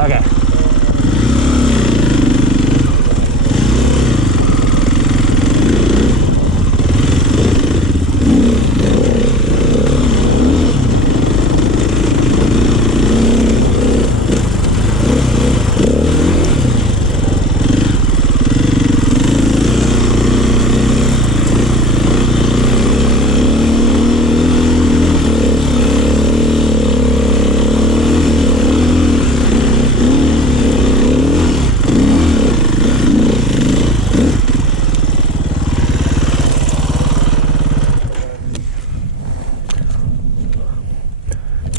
Okay.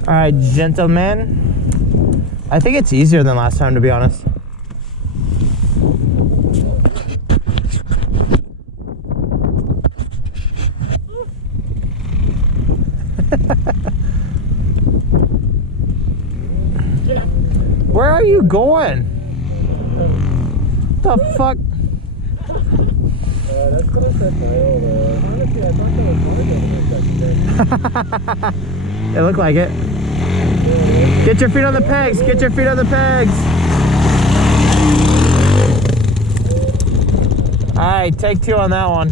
All right, gentlemen. I think it's easier than last time, to be honest. Where are you going? The fuck? That's what I said. Honestly, I thought that was hard. It looked like it. Get your feet on the pegs. Get your feet on the pegs. All right, take 2 on that one.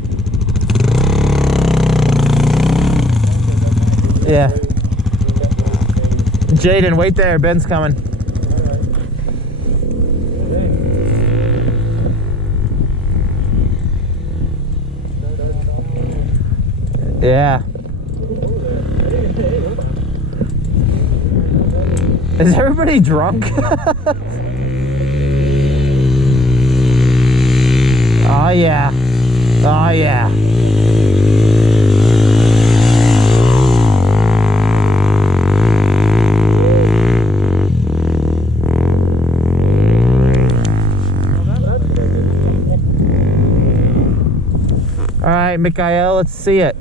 Yeah. Jaden, wait there. Ben's coming. Yeah. Is everybody drunk? Oh yeah. Oh yeah. All right, Mikhail, let's see it.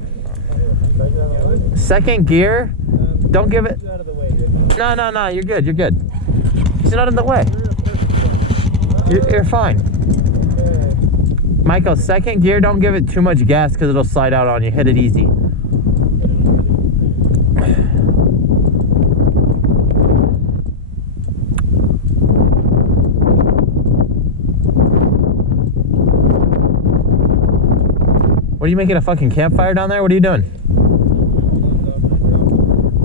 Second gear. Don't give it. No, you're good. You're good. He's not in the way. You're fine. Michael, second gear, don't give it too much gas because it'll slide out on you. Hit it easy. What are you making, a fucking campfire down there? What are you doing?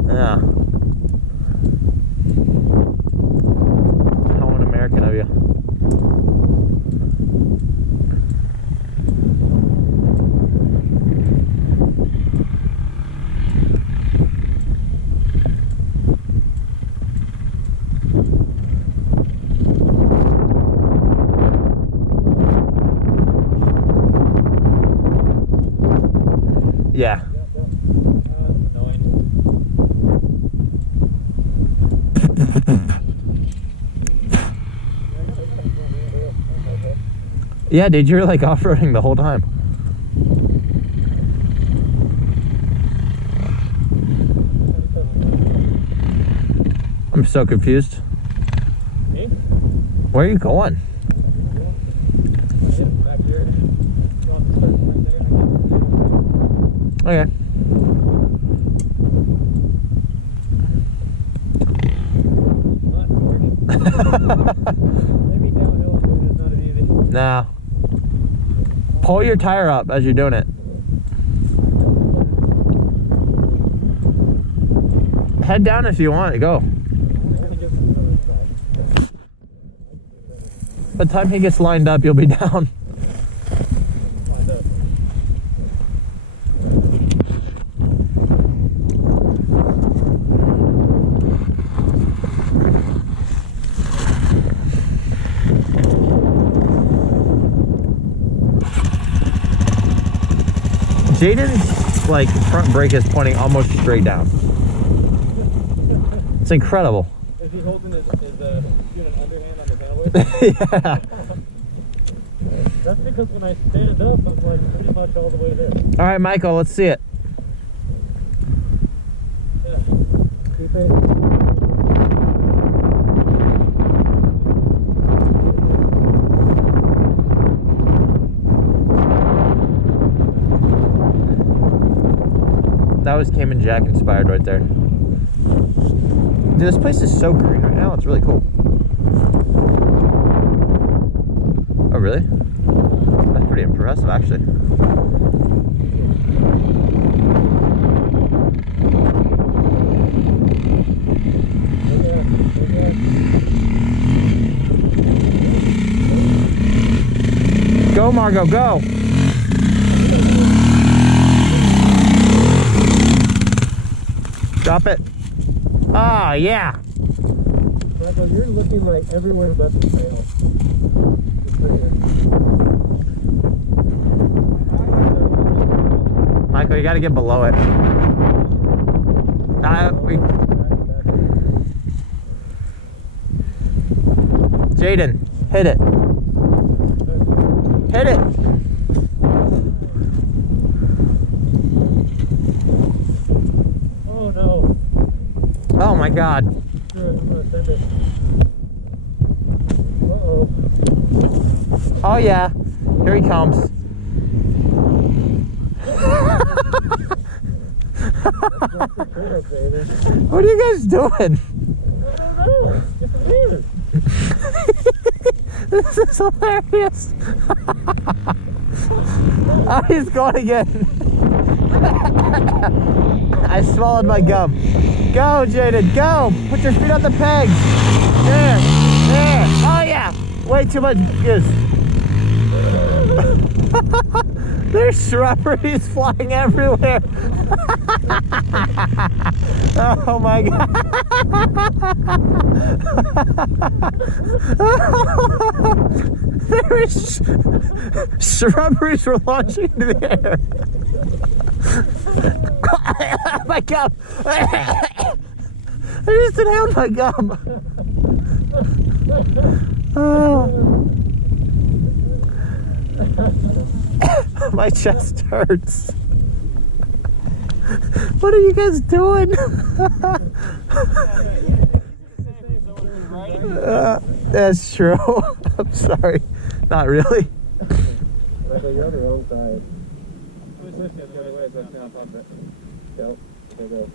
Yeah. How un-American of you. Yeah. Yeah, dude, you're like off-roading the whole time. I'm so confused. Me? Where are you going? Okay. Maybe downhill is not as easy. Nah. Pull your tire up as you're doing it. Head down if you want to go. By the time he gets lined up, you'll be down. Jaden's like front brake is pointing almost straight down. It's incredible. Is he holding his doing an underhand on the pedal? Yeah. That's because when I stand up, I'm like pretty much all the way there. All right, Michael, let's see it. Yeah. Keep it. That was Cayman Jack inspired right there. Dude, this place is so green right now. know. It's really cool. Oh, really? That's pretty impressive, actually. Go, Margo, go! Drop it. Ah, yeah. Michael, you're looking like everywhere but the trail. Michael, you gotta get below it. Jaden, hit it. Hit it. Oh no. Oh my God. Sure, I'm gonna send it. Uh-oh. Oh yeah. Here he comes. What are you guys doing? I don't know. It's weird. This is hilarious. Oh, he's going again. I swallowed my gum. Go, Jaden, go. Put your feet on the pegs. There, there. Oh yeah. Way too much juice. There's shrubberies flying everywhere. Oh my God. There is shrubberies were launching into the air. Oh my God. I just inhaled my gum. Oh. My chest hurts. What are you guys doing? That's true. I'm sorry. Not really. Michael, you're on the wrong side. Push this the other way, that's now on that. Go. There you go.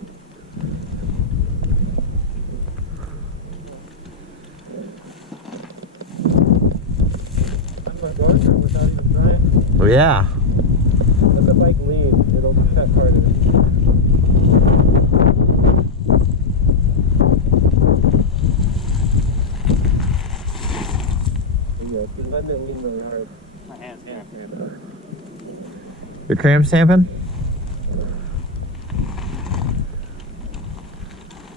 That's my daughter without even trying. Oh yeah. Let the bike lean. It'll cut harder. Just let it lean really hard. My hand's cramping. Your cramp stamping?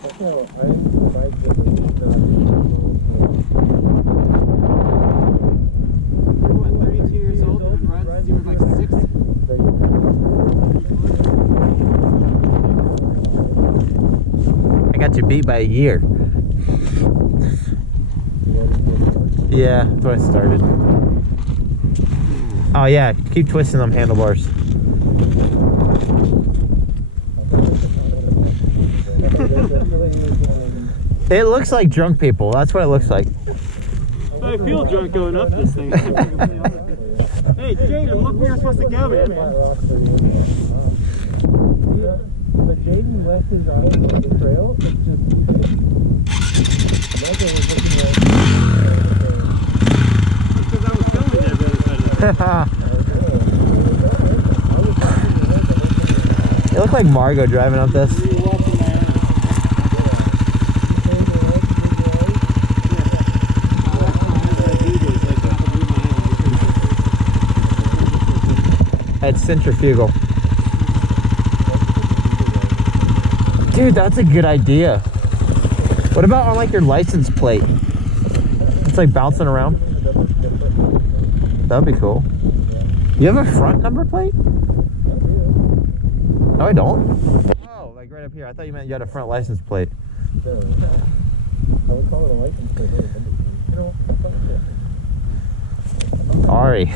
That's how I bike with the You're what, 32 years old and been riding since you were like 6? I got you beat by a year. Yeah, that's what I started. Oh yeah, keep twisting them handlebars. It looks like drunk people. That's what it looks like. I feel drunk going up this thing. Hey, Jaden, look where you're supposed to go, man. But Jaden left his eyes on the trail. It's just Michael was looking at Because I was going there the other side It looked like Margo driving up this. It's centrifugal. Dude, that's a good idea. What about on like your license plate? It's like bouncing around. That'd be cool. You have a front number plate? No, I don't. Oh, like right up here. I thought you meant you had a front license plate. I would call it a license plate. You know, Ari.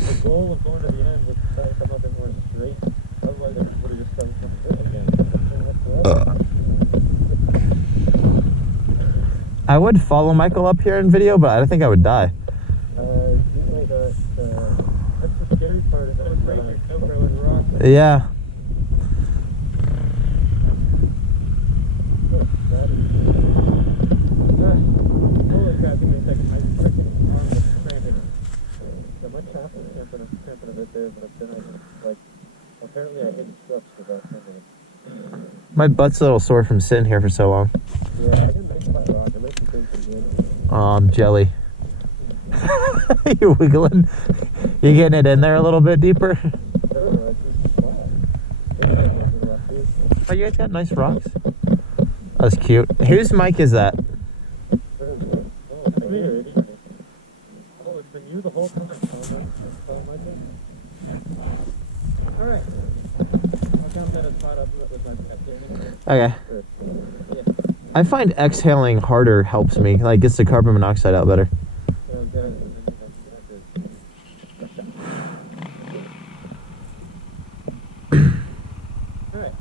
the goal of going to the end was to try to come up and more straight. Otherwise, I would have just come straight again. I would follow Michael up here in video, but I don't think I would die. That's the scary part of it. Break your cover with rocks. Yeah. bit there, but then apparently I hit strips without something. My butt's a little sore from sitting here for so long. Yeah, I didn't make my rock. I meant to think again. I'm jelly. You wiggling? You getting it in there a little bit deeper? No, it's just flat. Oh, you guys got nice rocks. That's cute. Whose mic is that? Oh, it's weird. Oh, it's been you the whole time. Alright. I'll count that as caught up with my Okay. I find exhaling harder helps me. Like, gets the carbon monoxide out better. Alright.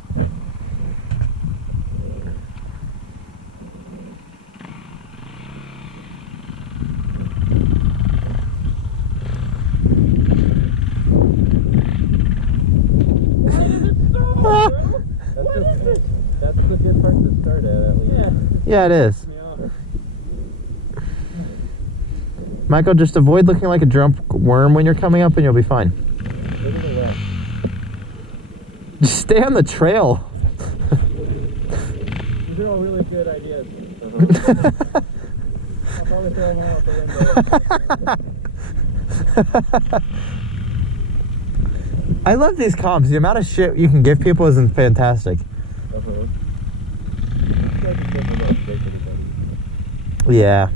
That's the good part to start at least. Yeah, it is. Yeah. Michael, just avoid looking like a drunk worm when you're coming up and you'll be fine. Look at the left. Just stay on the trail. These are all really good ideas. I'll probably throw them all out the window. I love these comps. The amount of shit you can give people isn't fantastic. Yeah.